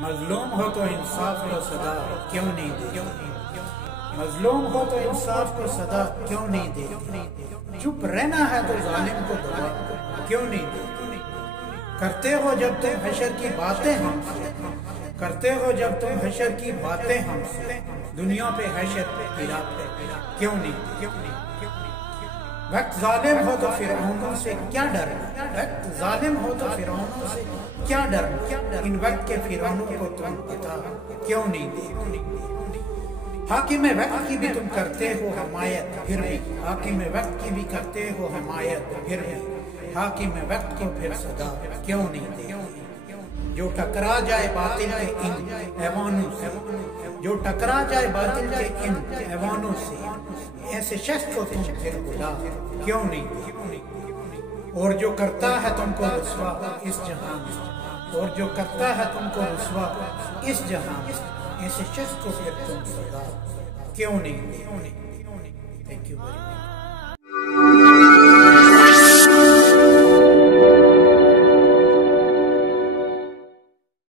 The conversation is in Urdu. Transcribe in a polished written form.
مظلوم ہو تو انصاف کو صدا کیوں نہیں دیتے؟ مظلوم ہو تو انصاف کو صدا کیوں نہیں دیتے؟ چپ رہنا ہے تو ظالم کو دبا کیوں نہیں دیتے؟ کرتے ہو جب تم حشر کی باتیں ہم سے، کرتے ہو جب تم حشر کی باتیں ہم سے، دنیا پہ حشر گرا کیوں نہیں دیتے؟ وقت ظالم ہو تو فرعونوں سے کیا ڈرنا؟ وقت ظالم ہو تو فرعونوں سے کیا ڈرنا؟ ان وقت کے فرعونوں کو تم پتا کیوں نہیں دیتے؟ حاکم وقت کی بھی تم کرتے ہو حمایت پھر بھی، حاکم وقت کی بھی کرتے ہو حمایت پھر بھی، حاکم وقت کو پھر صدا کیوں نہیں دیتے؟ جو ٹکرا جائے باطل کے ان ایوانوں سے، جو ٹکرا جائے باطل کے ان ایوانوں سے، ایسے شخص کو تم پھر بلا کیوں نہیں دیتے؟ اور جو کرتا ہے تم کو رسوا اس جہاں میں، اور جو کرتا ہے تم کو رسوا اس جہاں میں، ایسے شخص کو پھر تم سزا کیوں نہیں دیتے؟ Thank you very much.